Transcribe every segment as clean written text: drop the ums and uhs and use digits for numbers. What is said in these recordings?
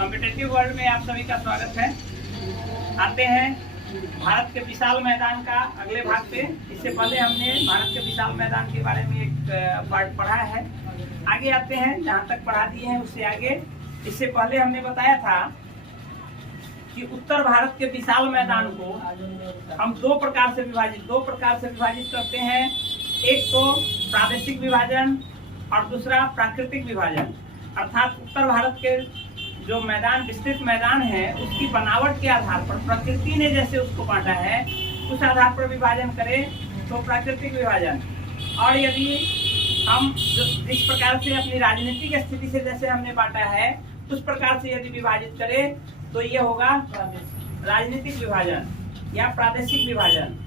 Competitive world में आप सभी का स्वागत है। आते हैं भारत के विशाल मैदान का अगले भाग पे। इससे पहले हमने भारत के विशाल मैदान के बारे में एक पार्ट पढ़ा है। आगे आते हैं, जहाँ तक पढ़ा दिए हैं उससे आगे। इससे पहले हमने बताया था कि उत्तर भारत के विशाल मैदान को हम दो प्रकार से विभाजित करते हैं। एक तो प्रादेशिक विभाजन और दूसरा प्राकृतिक विभाजन। अर्थात उत्तर भारत के जो मैदान, विस्तृत मैदान है, उसकी बनावट के आधार पर प्रकृति ने जैसे उसको बांटा है उस आधार पर विभाजन करें तो प्राकृतिक विभाजन। और यदि हम जिस प्रकार से अपनी राजनीतिक स्थिति से जैसे हमने बांटा है उस प्रकार से यदि विभाजित करें तो ये होगा राजनीतिक विभाजन या प्रादेशिक विभाजन।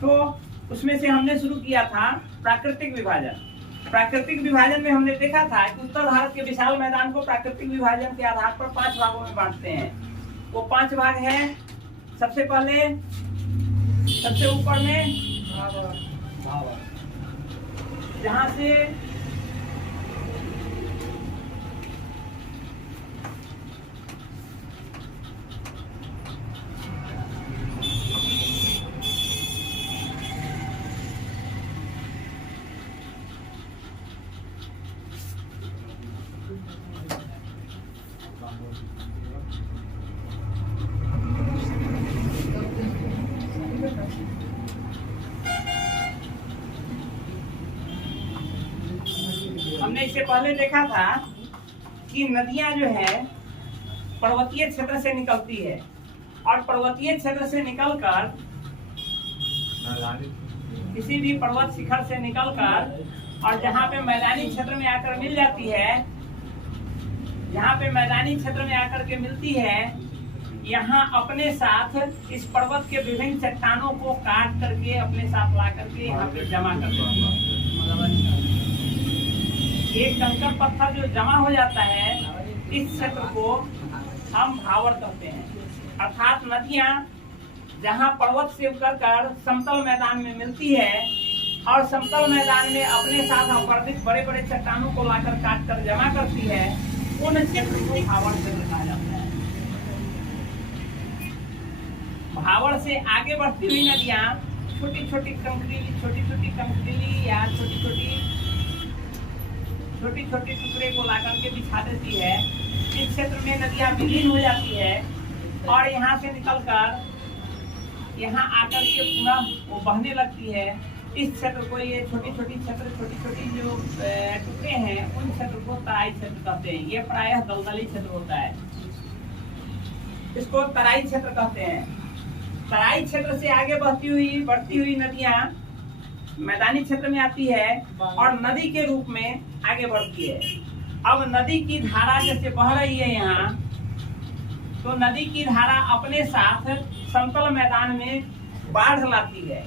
तो उसमें से हमने शुरू किया था प्राकृतिक विभाजन। प्राकृतिक विभाजन में हमने देखा था कि उत्तर भारत के विशाल मैदान को प्राकृतिक विभाजन के आधार पर 5 भागों में बांटते हैं। वो 5 भाग हैं। सबसे पहले सबसे ऊपर में जहां से हमने इससे पहले देखा था कि नदियां जो है पर्वतीय क्षेत्र से निकलती है और पर्वतीय क्षेत्र से निकलकर किसी भी पर्वत शिखर से निकलकर और जहां पे मैदानी क्षेत्र में आकर मिल जाती है, जहां पे मैदानी क्षेत्र में आकर के मिलती है, यहाँ अपने साथ इस पर्वत के विभिन्न चट्टानों को काट करके अपने साथ ला करके यहाँ पे जमा करते हैं। एक कंकड़ पत्थर जो जमा हो जाता है, इस क्षेत्र को हम भावर कहते हैं। अर्थात नदियां जहां पर्वत से उतर कर समतल मैदान में मिलती है और समतल मैदान में अपने साथ अपवर्तित बड़े बड़े चट्टानों को लाकर काट कर जमा करती है, उन क्षेत्र को भावर क्षेत्र कहा जाता है। भावर से आगे बढ़ती हुई नदियां छोटी छोटी कंकरीली या छोटी छोटी टुकड़े को लाकर के बिछा देती है। इस क्षेत्र में नदियां विलीन हो जाती है और यहाँ से निकलकर यहाँ आकर के पुनः वो बहने लगती है। इस क्षेत्र को ये छोटी छोटी जो टुकड़े हैं उन क्षेत्र को तराई क्षेत्र कहते हैं। ये प्रायः दलदली क्षेत्र होता है, इसको तराई क्षेत्र कहते हैं। तराई क्षेत्र से आगे बढ़ती हुई नदियां मैदानी क्षेत्र में आती है और नदी के रूप में आगे बढ़ती है। अब नदी की धारा जैसे बह रही है यहाँ, तो नदी की धारा अपने साथ समतल मैदान में बाढ़ लाती है।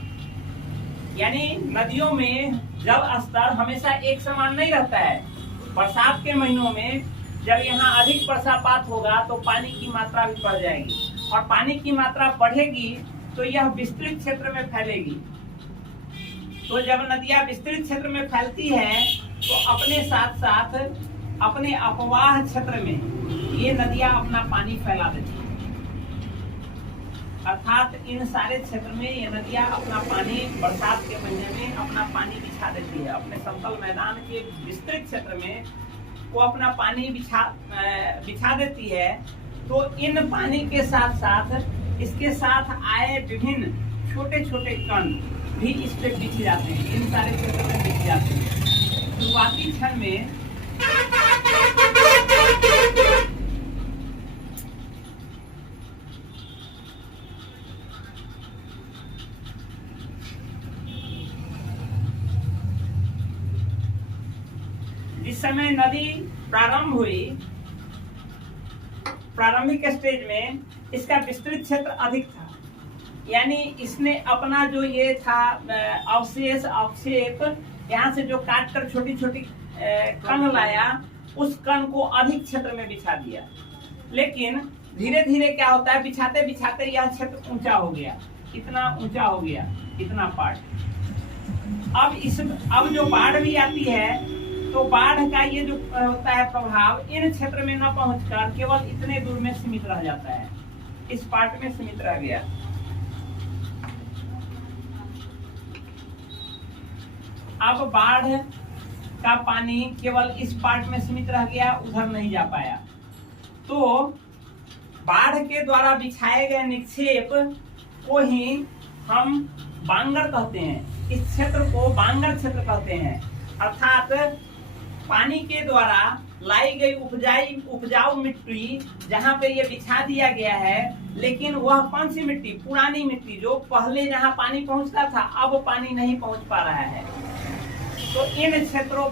यानी नदियों में जल स्तर हमेशा एक समान नहीं रहता है। बरसात के महीनों में जब यहाँ अधिक वर्षापात होगा तो पानी की मात्रा भी बढ़ जाएगी और पानी की मात्रा बढ़ेगी तो यह विस्तृत क्षेत्र में फैलेगी। तो जब नदियां विस्तृत क्षेत्र में फैलती है तो अपने साथ साथ अपने अपवाह क्षेत्र में ये नदियां अपना पानी फैला देती है। अर्थात इन सारे क्षेत्र में ये नदियां अपना पानी बरसात के महीने में अपना पानी बिछा देती है। अपने समतल मैदान के विस्तृत क्षेत्र में वो अपना पानी बिछा देती है। तो इन पानी के साथ साथ इसके साथ आए विभिन्न छोटे छोटे कण भी इस पे बिछ जाते हैं, इन सारे क्षेत्र में बिछ जाते हैं। शुरुआती क्षण में जिस समय नदी प्रारंभ हुई, प्रारंभिक स्टेज में इसका विस्तृत क्षेत्र अधिक था। यानी इसने अपना जो ये था अवक्षेप यहाँ से जो काट कर छोटी छोटी कण लाया, उस कण को अधिक क्षेत्र में बिछा दिया। लेकिन धीरे धीरे क्या होता है, बिछाते बिछाते यह क्षेत्र ऊंचा हो गया, इतना ऊंचा हो गया, इतना पार्ट। अब जो बाढ़ भी आती है तो बाढ़ का ये जो होता है प्रभाव इन क्षेत्र में न पहुंचकर केवल इतने दूर में सीमित रह जाता है, इस पार्ट में सीमित रह गया। अब बाढ़ का पानी केवल इस पार्ट में सीमित रह गया, उधर नहीं जा पाया। तो बाढ़ के द्वारा बिछाए गए निक्षेप को ही हम बांगर कहते हैं। इस क्षेत्र को बांगर क्षेत्र कहते हैं, अर्थात पानी के द्वारा लाई गई उपजाऊ मिट्टी जहाँ पे ये बिछा दिया गया है, लेकिन वह कौन सी मिट्टी? पुरानी मिट्टी, जो पहले जहाँ पानी पहुंचता था अब पानी नहीं पहुंच पा रहा है। तो इन क्षेत्रों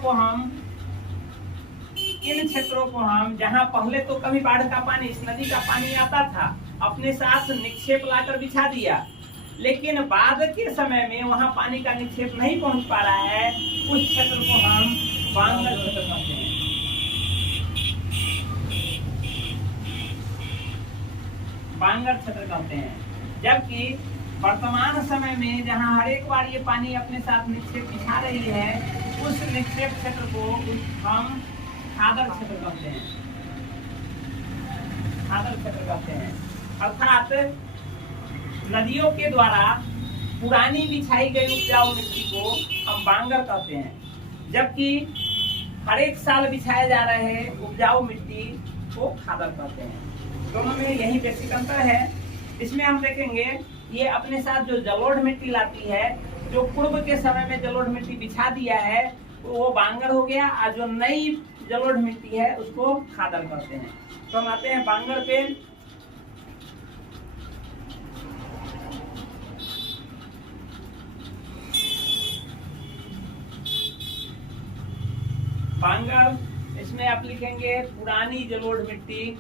को हम जहाँ पहले तो कभी बाढ़ का पानी, इस नदी का पानी आता था, अपने साथ निक्षेप लाकर बिछा दिया, लेकिन बाद के समय में वहाँ पानी का निक्षेप नहीं पहुंच पा रहा है, उस क्षेत्र को हम बांगर क्षेत्र कहते हैं। बांगर क्षेत्र कहते हैं। जबकि वर्तमान समय में जहाँ हर एक बार ये पानी अपने साथ निक्षेप बिछा रही है, उस निक्षेप क्षेत्र को हम खादर क्षेत्र कहते हैं। खादर क्षेत्र कहते हैं, अर्थात नदियों के द्वारा पुरानी बिछाई गई उपजाऊ मिट्टी को हम बांगर कहते हैं, जबकि हर एक साल बिछाए जा रहे उपजाऊ मिट्टी को खादर कहते हैं। दोनों में यही बेसिक अंतर है। इसमें हम देखेंगे ये अपने साथ जो जलोढ़ मिट्टी लाती है, जो पूर्व के समय में जलोढ़ मिट्टी बिछा दिया है वो बांगर हो गया, और जो नई जलोढ़ मिट्टी है उसको खादर कहते हैं। तो हम आते हैं बांगर पे। बांगर, इसमें आप लिखेंगे पुरानी जलोढ़ मिट्टी,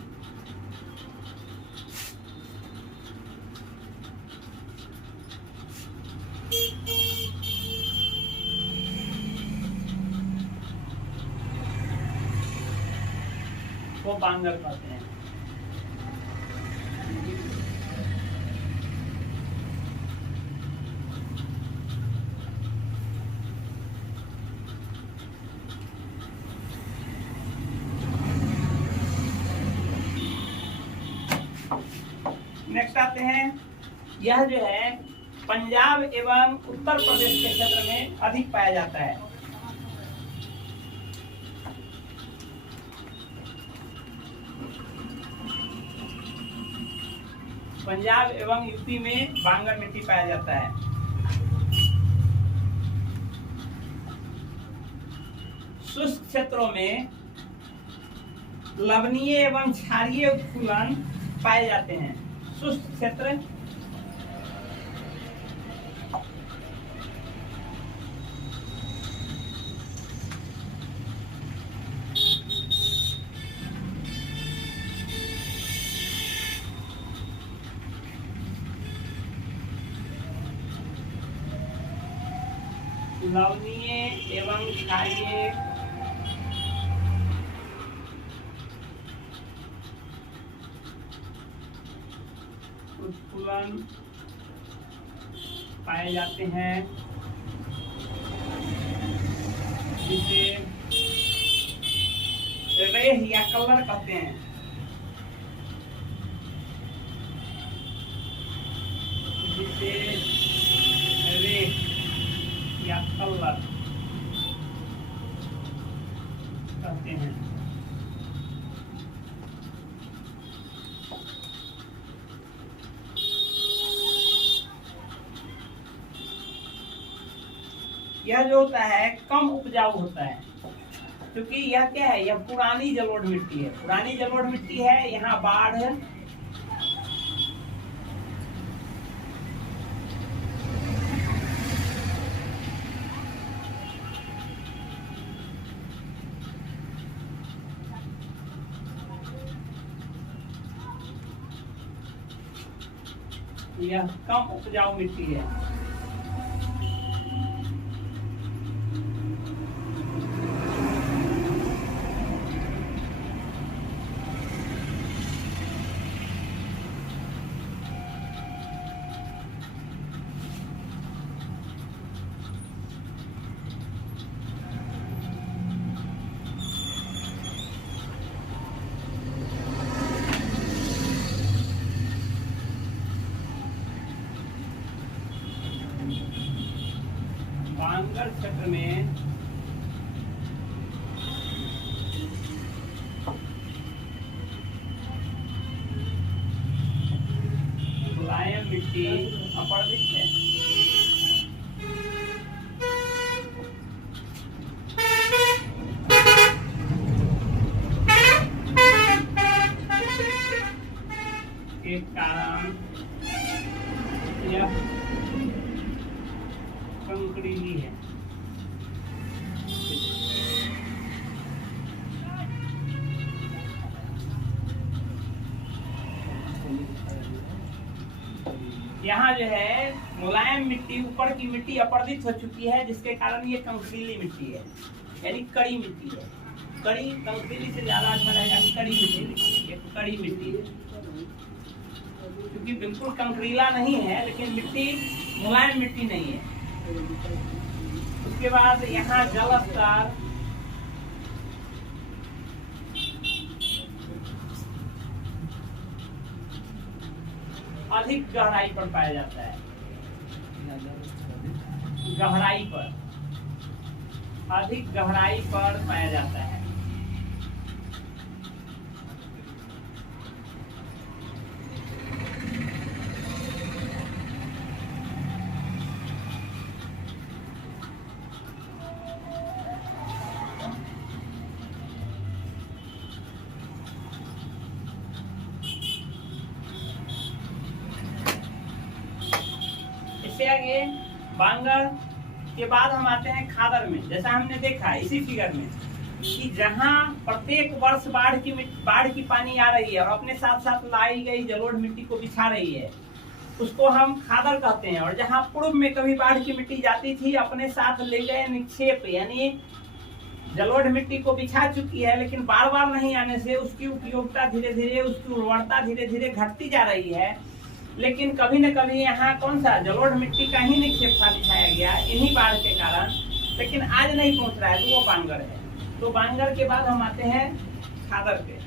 को बांगर कहते हैं। नेक्स्ट आते हैं, यह जो है पंजाब एवं उत्तर प्रदेश के क्षेत्र में अधिक पाया जाता है। पंजाब एवं यूपी में बांगर मिट्टी पाया जाता है। शुष्क क्षेत्रों में लवणीय एवं क्षारीय उत्खनन पाए जाते हैं। शुष्क क्षेत्र लवणीय एवं क्षारीय उत्खनन पाए जाते हैं, जिसे रेह या कलर कहते हैं। जिसे रेह या कलर कहते हैं। यह जो होता है कम उपजाऊ होता है, क्योंकि यह क्या है, यह पुरानी जलोढ़ मिट्टी है। पुरानी जलोढ़ मिट्टी है, यहाँ बाढ़ यह कम उपजाऊ मिट्टी है। बांगर क्षेत्र में मुलायम मिट्टी अपर्दित है। के कारण यह कंकरीली है। यहाँ जो है मुलायम मिट्टी, ऊपर की मिट्टी अपर्दित हो चुकी है, जिसके कारण ये कंकरीली मिट्टी है, यानी कड़ी मिट्टी है। कड़ी कंकरीली से ज्यादा अच्छा रहेगा, कड़ी मिट्टी, कड़ी मिट्टी है, क्योंकि बिल्कुल कंकरीला नहीं है, लेकिन मिट्टी मुलायम मिट्टी नहीं है। उसके बाद यहाँ जल स्तर अधिक गहराई पर पाया जाता है। गहराई पर, अधिक गहराई पर पाया जाता है। आगे बांगर के बाद हम आते हैं खादर में। जैसा हमने देखा इसी फिगर में कि जहां प्रत्येक वर्ष बाढ़ की पानी आ रही है और अपने साथ साथ लाई गई जलोढ़ मिट्टी को बिछा रही है, उसको हम खादर कहते हैं। और जहां पूर्व में कभी बाढ़ की मिट्टी जाती थी, अपने साथ ले गए निक्षेप, यानी जलोढ़ मिट्टी को बिछा चुकी है, लेकिन बार बार नहीं आने से उसकी उपयोगिता धीरे धीरे, उसकी उर्वरता धीरे धीरे घटती जा रही है। लेकिन कभी न कभी यहाँ कौन सा जलोढ़ मिट्टी का ही निक्षेप था बिछाया गया इन्हीं बाढ़ के कारण, लेकिन आज नहीं पहुंच रहा है, तो वो बांगर है। तो बांगर के बाद हम आते हैं खादर पे।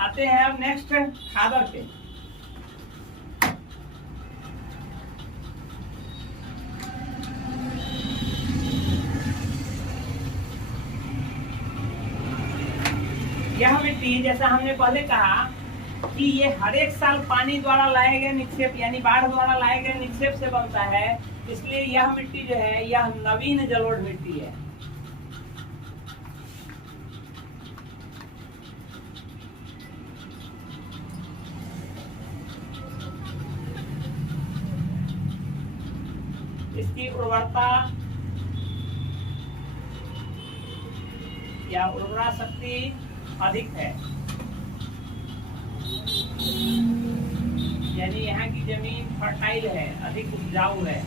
आते हैं अब नेक्स्ट खादर पे। यह मिट्टी, जैसा हमने पहले कहा कि ये हर एक साल पानी द्वारा लाए गए निक्षेप, यानी बाढ़ द्वारा लाए गए निक्षेप से बनता है, इसलिए यह मिट्टी जो है यह नवीन जलोढ़ मिट्टी है। इसकी उर्वरता या उर्वरा शक्ति अधिक है, यानी यहाँ की जमीन फर्टाइल है, अधिक उपजाऊ है।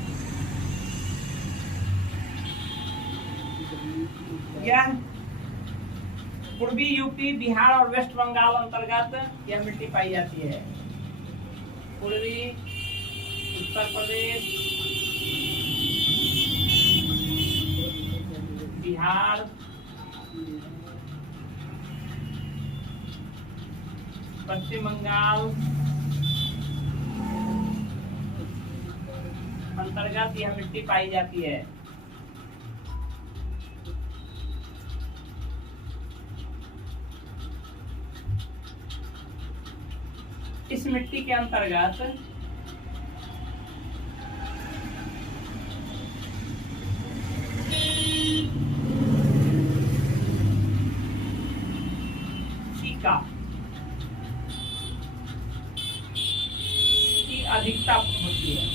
यह पूर्वी यूपी, बिहार और वेस्ट बंगाल अंतर्गत यह मिट्टी पाई जाती है। पूर्वी उत्तर प्रदेश, बिहार, पश्चिम बंगाल अंतर्गत यह मिट्टी पाई जाती है। इस मिट्टी के अंतर्गत सीका की अधिकता होती है।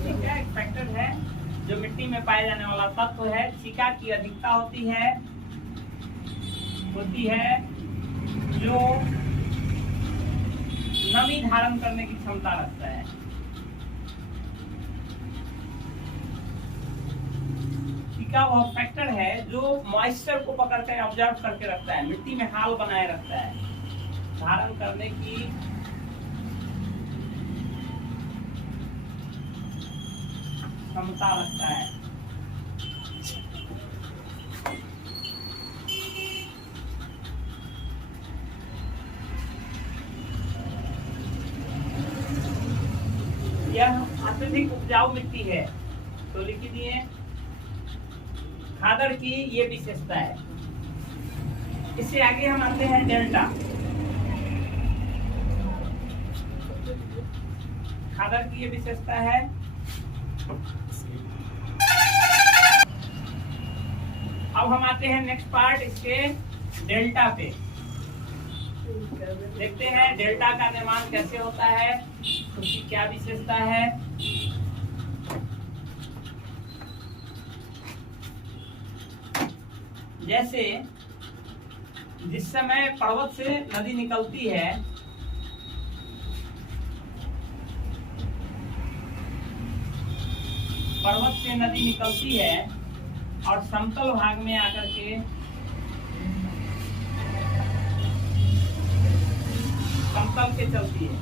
सीका एक फैक्टर है जो मिट्टी में पाए जाने वाला तत्व है। सीका की अधिकता होती है जो नमी धारण करने की क्षमता रखता है। का वह फैक्टर है जो मॉइस्चर को पकड़ कर ऑब्जर्व करके रखता है, मिट्टी में हाल बनाए रखता है, धारण करने की क्षमता रखता है। यह अत्यधिक उपजाऊ मिट्टी है, तो लिख दिए। खादर की ये विशेषता है। इससे आगे हम आते हैं डेल्टा। खादर की ये विशेषता है। अब हम आते हैं नेक्स्ट पार्ट इसके डेल्टा पे। देखते हैं डेल्टा का निर्माण कैसे होता है, उसकी क्या विशेषता है। जैसे जिस समय पर्वत से नदी निकलती है, पर्वत से नदी निकलती है और समतल भाग में आकर के समतल के चलती है,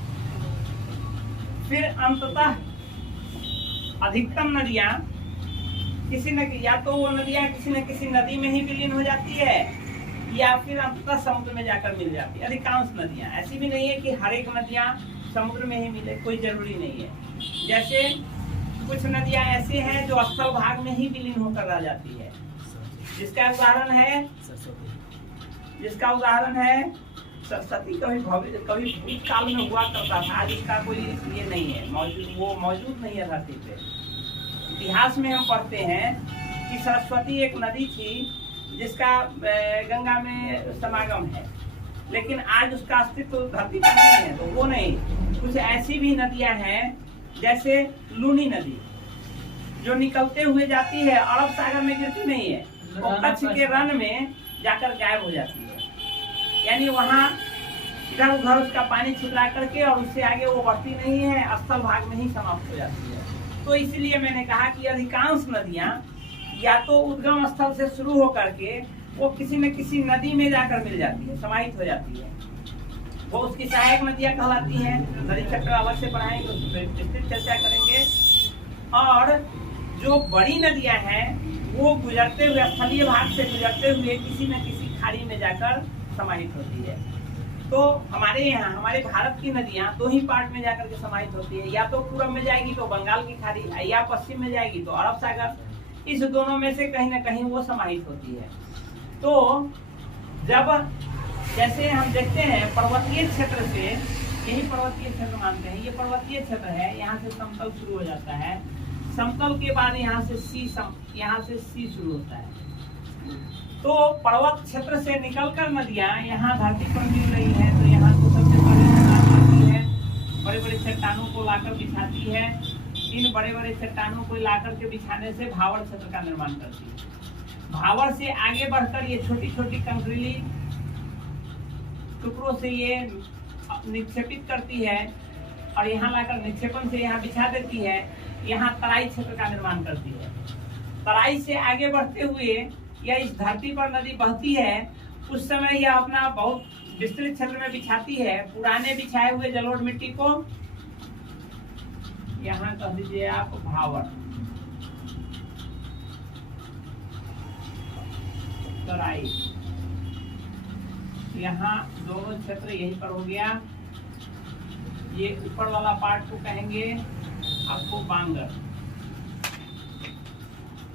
फिर अंततः अधिकतम नदियां किसी न या तो वो नदियां किसी न किसी नदी में ही विलीन हो जाती है या फिर अंततः समुद्र में जाकर मिल जाती है। अधिकांश नदियां, ऐसी भी नहीं है कि हर एक नदियां समुद्र में ही मिले, कोई जरूरी नहीं है। जैसे कुछ नदियां ऐसे हैं जो स्थल भाग में ही विलीन होकर रह जाती है, जिसका उदाहरण है सरस्वती। कभी भूतकाल में हुआ करता था, आज इसका कोई ये नहीं है, मौजूद नहीं है धरती पे। इतिहास में हम पढ़ते हैं कि सरस्वती एक नदी थी जिसका गंगा में समागम है, लेकिन आज उसका अस्तित्व धरती पर नहीं है। तो वो नहीं, कुछ ऐसी भी नदियां हैं जैसे लूनी नदी जो निकलते हुए जाती है, अरब सागर में गिरती नहीं है, वो कच्छ के रन में जाकर गायब हो जाती है। यानी वहाँ इधर उधर उसका पानी छिपला करके और उससे आगे वो बढ़ती नहीं है, स्थल भाग में ही समाप्त हो जाती है। तो इसलिए मैंने कहा कि अधिकांश नदियां या तो उद्गम स्थल से शुरू होकर के वो किसी न किसी नदी में जाकर मिल जाती है, समाहित हो जाती है। वो उसकी सहायक नदियां कहलाती हैं। नदी चक्र अलग से पढ़ाएंगे, उस पर विस्तृत चर्चा करेंगे। और जो बड़ी नदियां हैं वो गुजरते हुए स्थलीय भाग से गुजरते हुए किसी न किसी खाड़ी में जाकर समाहित होती है। तो हमारे यहाँ, हमारे भारत की नदियां दो ही पार्ट में जाकर के समाहित होती है, या तो पूर्व में जाएगी तो बंगाल की खाड़ी, या पश्चिम में जाएगी तो अरब सागर। इस दोनों में से कहीं ना कहीं वो समाहित होती है। तो जब जैसे हम देखते हैं पर्वतीय क्षेत्र से, यही पर्वतीय क्षेत्र मानते हैं, ये पर्वतीय क्षेत्र है, यहाँ से समतल शुरू हो जाता है, समतल के बाद यहाँ से सी शुरू होता है। तो पर्वत क्षेत्र से निकलकर नदियां यहाँ धरती पर मिल रही है, तो यहाँ तो सबसे पहले है बड़े बड़े चट्टानों को लाकर बिछाती है। इन बड़े बड़े चट्टानों को लाकर के बिछाने से भावर क्षेत्र का निर्माण करती है। भावर से आगे बढ़कर ये छोटी छोटी कंकरीली टुकड़ों से ये निक्षेपित करती है और यहाँ लाकर निक्षेपण से यहाँ बिछा देती है। यहाँ तराई क्षेत्र का निर्माण करती है। तराई से आगे बढ़ते हुए या इस धरती पर नदी बहती है, उस समय यह अपना बहुत विस्तृत क्षेत्र में बिछाती है। पुराने बिछाए हुए जलोढ़ मिट्टी को यहाँ कह दीजिए आप भावर, तराई, यहाँ दोनों क्षेत्र यहीं पर हो गया। ये ऊपर वाला पार्ट को कहेंगे आपको बांगर,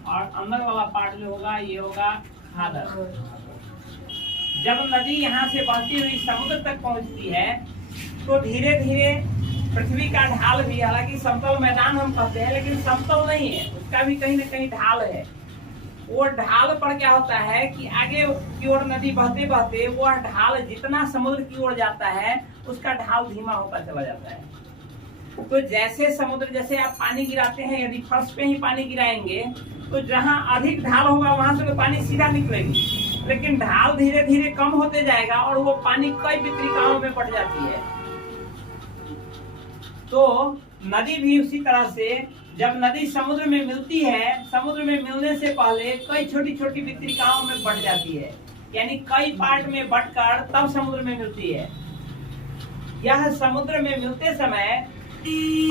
और अंदर वाला पार्ट जो होगा ये होगा खादर। जब नदी यहाँ से बहती हुई समुद्र तक पहुँचती है तो धीरे धीरे पृथ्वी का ढाल भी, हालांकि समतल मैदान हम कहते हैं लेकिन समतल नहीं है, उसका भी कहीं न कहीं ढाल है। वो ढाल पर क्या होता है कि आगे की ओर नदी बहते बहते वह ढाल जितना समुद्र की ओर जाता है उसका ढाल धीमा होता चला जाता है। तो जैसे समुद्र, जैसे आप पानी गिराते हैं, यदि फर्श पे ही पानी गिराएंगे तो जहां अधिक ढाल होगा वहां से तो पानी सीधा निकलेगी, लेकिन ढाल धीरे धीरे कम होते जाएगा और वो पानी कई वितरिकाओं में बढ़ जाती है। तो नदी भी उसी तरह से, जब नदी समुद्र में मिलती है, समुद्र में मिलने से पहले कई छोटी छोटी वितरिकाओं में बट जाती है, यानी कई पार्ट में बटकर तब समुद्र में मिलती है। यह समुद्र में मिलते समय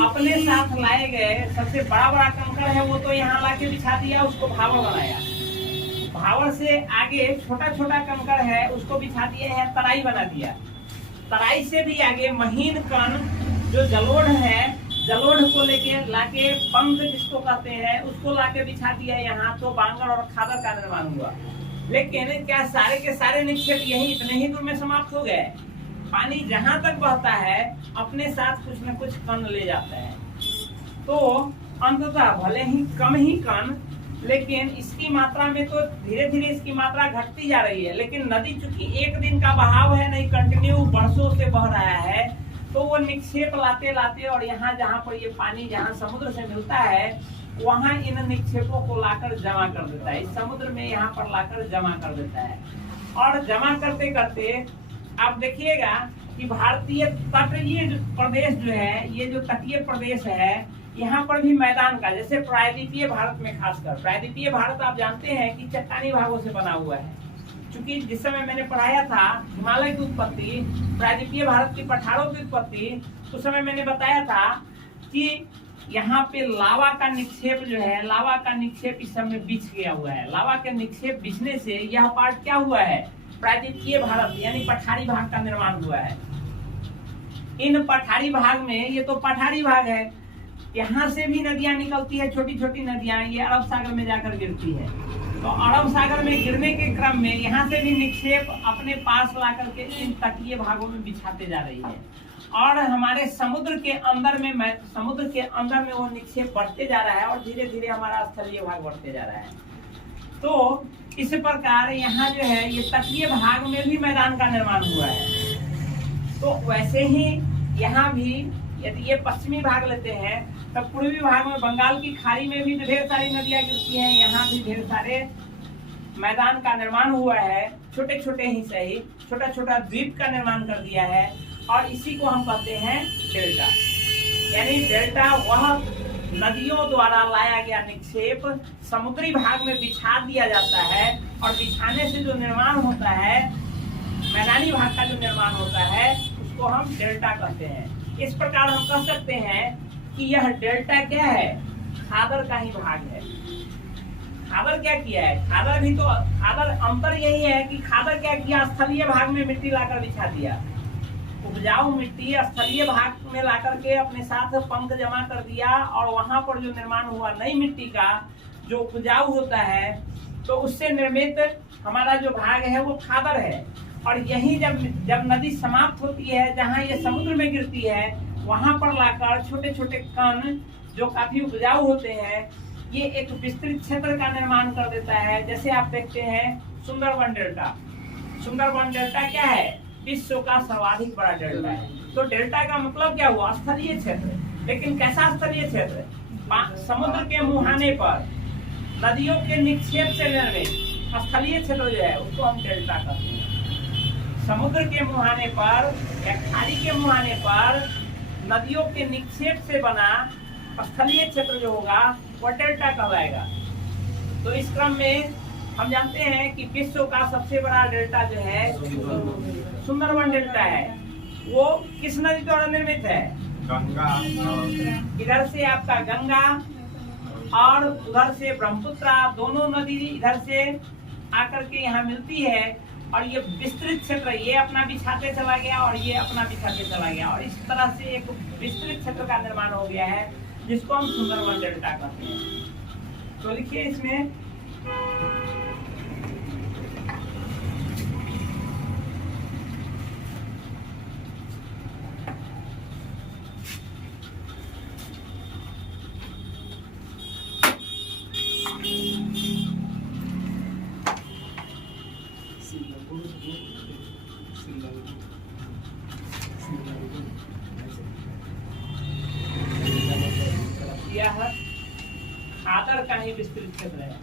अपने साथ लाए गए सबसे बड़ा बड़ा कंकड़ है वो तो यहाँ लाके बिछा दिया, उसको भावर बनाया। भावर से आगे छोटा छोटा कंकड़ है उसको बिछा दिया है, तराई बना दिया। तराई से भी आगे महीन कण जो जलोढ़ है, जलोढ़ को लेके लाके पंख जिसको कहते हैं उसको लाके बिछा दिया यहाँ, तो बांगर और खादर का निर्माण हुआ। लेकिन क्या सारे के सारे निक्षेप यही इतने ही दूर में समाप्त हो गए? पानी जहां तक बहता है अपने साथ कुछ न कुछ कण ले जाता है, तो अंततः भले ही कम ही कण, लेकिन इसकी मात्रा में तो धीरे धीरे इसकी मात्रा घटती जा रही है। लेकिन नदी चूंकि एक दिन का बहाव है नहीं, कंटिन्यू बरसों से बह रहा है, तो वो निक्षेप लाते लाते और यहाँ जहाँ पर ये पानी जहाँ समुद्र से मिलता है वहाँ इन निक्षेपों को लाकर जमा कर देता है, इस समुद्र में यहाँ पर लाकर जमा कर देता है। और जमा करते करते आप देखिएगा कि भारतीय तटीय प्रदेश जो है, ये जो तटीय प्रदेश है यहाँ पर भी मैदान का, जैसे प्रायद्वीपीय भारत में खासकर, प्रायद्वीपीय भारत आप जानते हैं कि चट्टानी भागों से बना हुआ है। क्योंकि जिस समय मैंने पढ़ाया था हिमालय की उत्पत्ति, प्रायद्वीपीय भारत की पठारों की उत्पत्ति, उस समय मैंने बताया था कि यहाँ पे लावा का निक्षेप जो है, लावा का निक्षेप इस समय बिछ गया हुआ है। लावा के निक्षेप बिछने से यह पार्ट क्या हुआ है, प्रायद्वीपीय भारत यानी पठारी भाग का निर्माण हुआ है। इन पठारी भाग में, ये तो पठारी भाग है, यहाँ से भी नदियां निकलती है, छोटी छोटी नदियां, ये अरब सागर में जाकर गिरती है। तो अरब सागर में गिरने के क्रम में यहाँ से भी निक्षेप अपने पास ला करके इन तटीय भागों में बिछाते जा रही है, और हमारे समुद्र के अंदर में वो निक्षेप बढ़ते जा रहा है, और धीरे धीरे हमारा स्थलीय भाग बढ़ते जा रहा है। तो इस प्रकार यहाँ जो है ये तटीय भाग में भी मैदान का निर्माण हुआ है। तो वैसे ही यहाँ भी यदि ये पश्चिमी भाग लेते हैं तब पूर्वी भाग में बंगाल की खाड़ी में भी ढेर सारी नदियां गिरती हैं, यहाँ भी ढेर सारे मैदान का निर्माण हुआ है। छोटे छोटे ही सही, छोटा छोटा द्वीप का निर्माण कर दिया है, और इसी को हम कहते हैं डेल्टा। यानी डेल्टा वह नदियों द्वारा लाया गया निक्षेप समुद्री भाग में बिछा दिया जाता है, और बिछाने से जो निर्माण होता है, मैदानी भाग का जो निर्माण होता है, उसको हम डेल्टा कहते हैं। इस प्रकार हम कह सकते हैं कि यह डेल्टा क्या है, खादर का ही भाग है। खादर क्या किया है, खादर अंतर यही है कि खादर क्या किया, स्थलीय भाग में मिट्टी लाकर बिछा दिया, उपजाऊ मिट्टी स्थलीय भाग में लाकर के अपने साथ पंख जमा कर दिया, और वहां पर जो निर्माण हुआ नई मिट्टी का जो उपजाऊ होता है, तो उससे निर्मित हमारा जो भाग है वो खादर है। और यही जब नदी समाप्त होती है, जहाँ ये समुद्र में गिरती है, वहां पर लाकर छोटे छोटे कण जो काफी उपजाऊ होते हैं, ये एक विस्तृत क्षेत्र का निर्माण कर देता है। जैसे आप देखते हैं सुंदरबन डेल्टा, सुंदरबन डेल्टा क्या है, विश्व का सर्वाधिक बड़ा डेल्टा है। तो डेल्टा का मतलब क्या हुआ, स्थलीय क्षेत्र। लेकिन कैसा स्थलीय क्षेत्र, समुद्र के मुहाने पर नदियों के निक्षेप से निर्मित स्थलीय क्षेत्र जो है उसको हम डेल्टा कहते हैं। समुद्र के मुहाने पर या खाड़ी के मुहाने पर नदियों के निक्षेप से बना स्थलीय क्षेत्र जो होगा वह डेल्टा कहलाएगा। तो इस क्रम में हम जानते हैं कि विश्व का सबसे बड़ा डेल्टा जो है सुंदरबन डेल्टा है। वो किस नदी द्वारा निर्मित है, गंगा। इधर से आपका गंगा और उधर से ब्रह्मपुत्र, दोनों नदी इधर से आकर के यहाँ मिलती है, और ये विस्तृत क्षेत्र ये अपना बिछाते चला गया और ये अपना बिछाते चला गया, और इस तरह से एक विस्तृत क्षेत्र का निर्माण हो गया है जिसको हम सुंदरबन डेल्टा कहते हैं। तो लिखिए इसमें यह खादर का ही विस्तृत क्षेत्र है।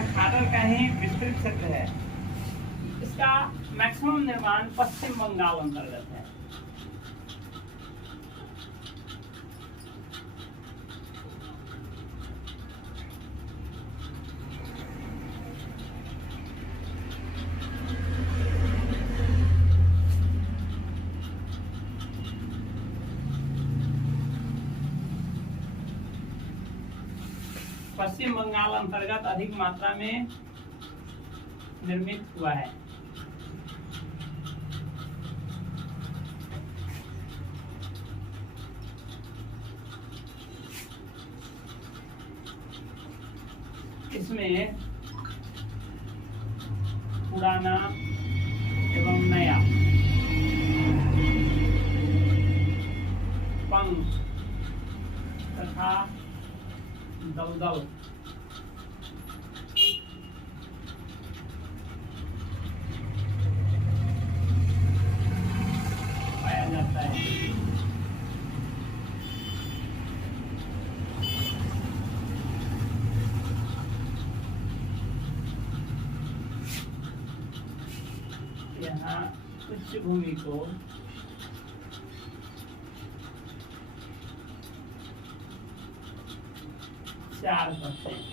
यह खादर का ही विस्तृत क्षेत्र है। इसका मैक्सिमम निर्माण पश्चिम बंगाल अंतर्गत है। पश्चिम बंगाल अंतर्गत अधिक मात्रा में निर्मित हुआ है। इसमें पुराना एवं नया पंख तथा दलदल पाया जाता है। यहाँ उच्च भूमि को चार करते हैं।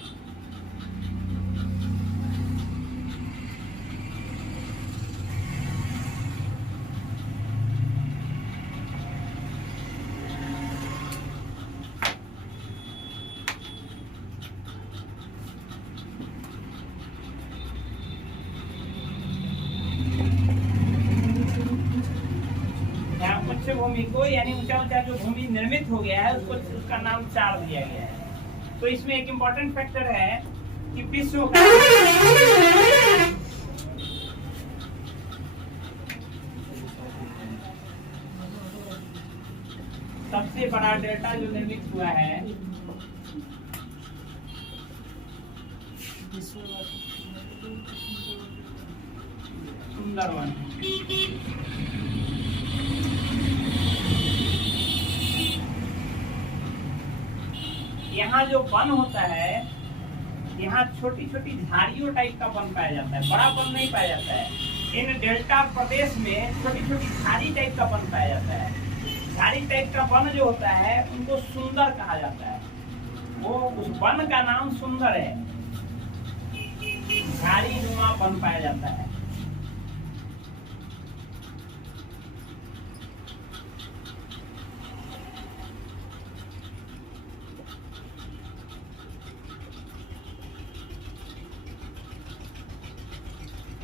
उच्च भूमि को यानी ऊंचा ऊंचा जो भूमि निर्मित हो गया है उसको उसका नाम चार दिया गया है। तो इसमें एक इम्पोर्टेंट फैक्टर है कि विश्व का सबसे बड़ा डेल्टा जो निर्मित हुआ है सुंदरवन। यहाँ जो वन होता है, यहाँ छोटी छोटी झाड़ियों टाइप का वन पाया जाता है, बड़ा वन नहीं पाया जाता है। इन डेल्टा प्रदेश में छोटी छोटी झाड़ी टाइप का वन पाया जाता है। झाड़ी टाइप का वन जो होता है उनको सुंदर कहा जाता है। वो उस वन का नाम सुंदर है। झाड़ी नुमा वन पाया जाता है।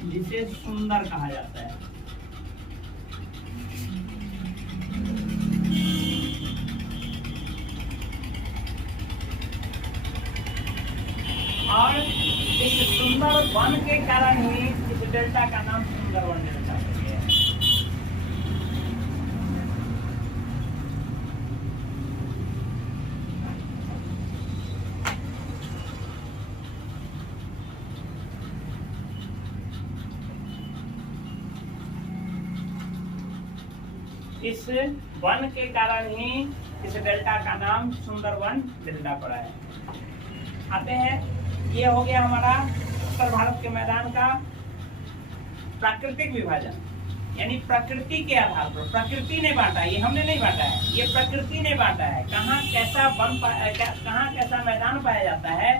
जिसे सुंदर कहा जाता है। और इस सुंदर वन के कारण ही इस डेल्टा का नाम सुंदरवन डेल्टा हो गया है। इस वन के कारण ही इस डेल्टा का नाम सुंदरवन डेल्टा पड़ा है। आते हैं, ये हो गया हमारा उत्तर भारत के मैदान का प्राकृतिक विभाजन, यानी प्रकृति के आधार पर। प्रकृति ने बांटा, ये हमने नहीं बांटा है, ये प्रकृति ने बांटा है। कहाँ कैसा वन कहाँ कैसा मैदान पाया जाता है,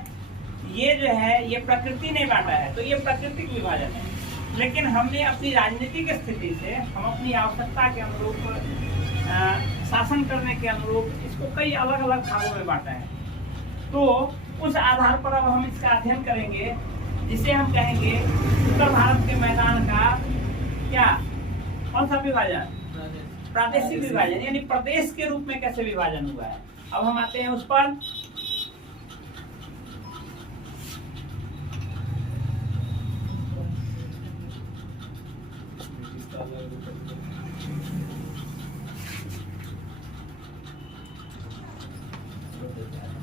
ये जो है ये प्रकृति ने बांटा है। तो ये प्राकृतिक विभाजन है। लेकिन हमने अपनी राजनीतिक स्थिति से, हम अपनी आवश्यकता के अनुरूप, शासन करने के अनुरूप इसको कई अलग अलग भागों में बांटा है। तो उस आधार पर अब हम इसका अध्ययन करेंगे, जिसे हम कहेंगे उत्तर भारत के मैदान का क्या, कौन सा विभाजन? प्रादेशिक विभाजन, यानी प्रदेश के रूप में कैसे विभाजन हुआ है। अब हम आते हैं उस पर।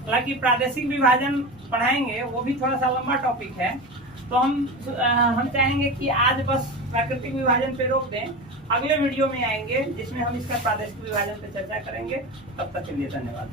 हालांकि प्रादेशिक विभाजन पढ़ाएंगे, वो भी थोड़ा सा लंबा टॉपिक है। तो हम चाहेंगे कि आज बस प्राकृतिक विभाजन पे रोक दें। अगले वीडियो में आएंगे जिसमें हम इसका प्रादेशिक विभाजन पे चर्चा करेंगे। तब तक के लिए धन्यवाद।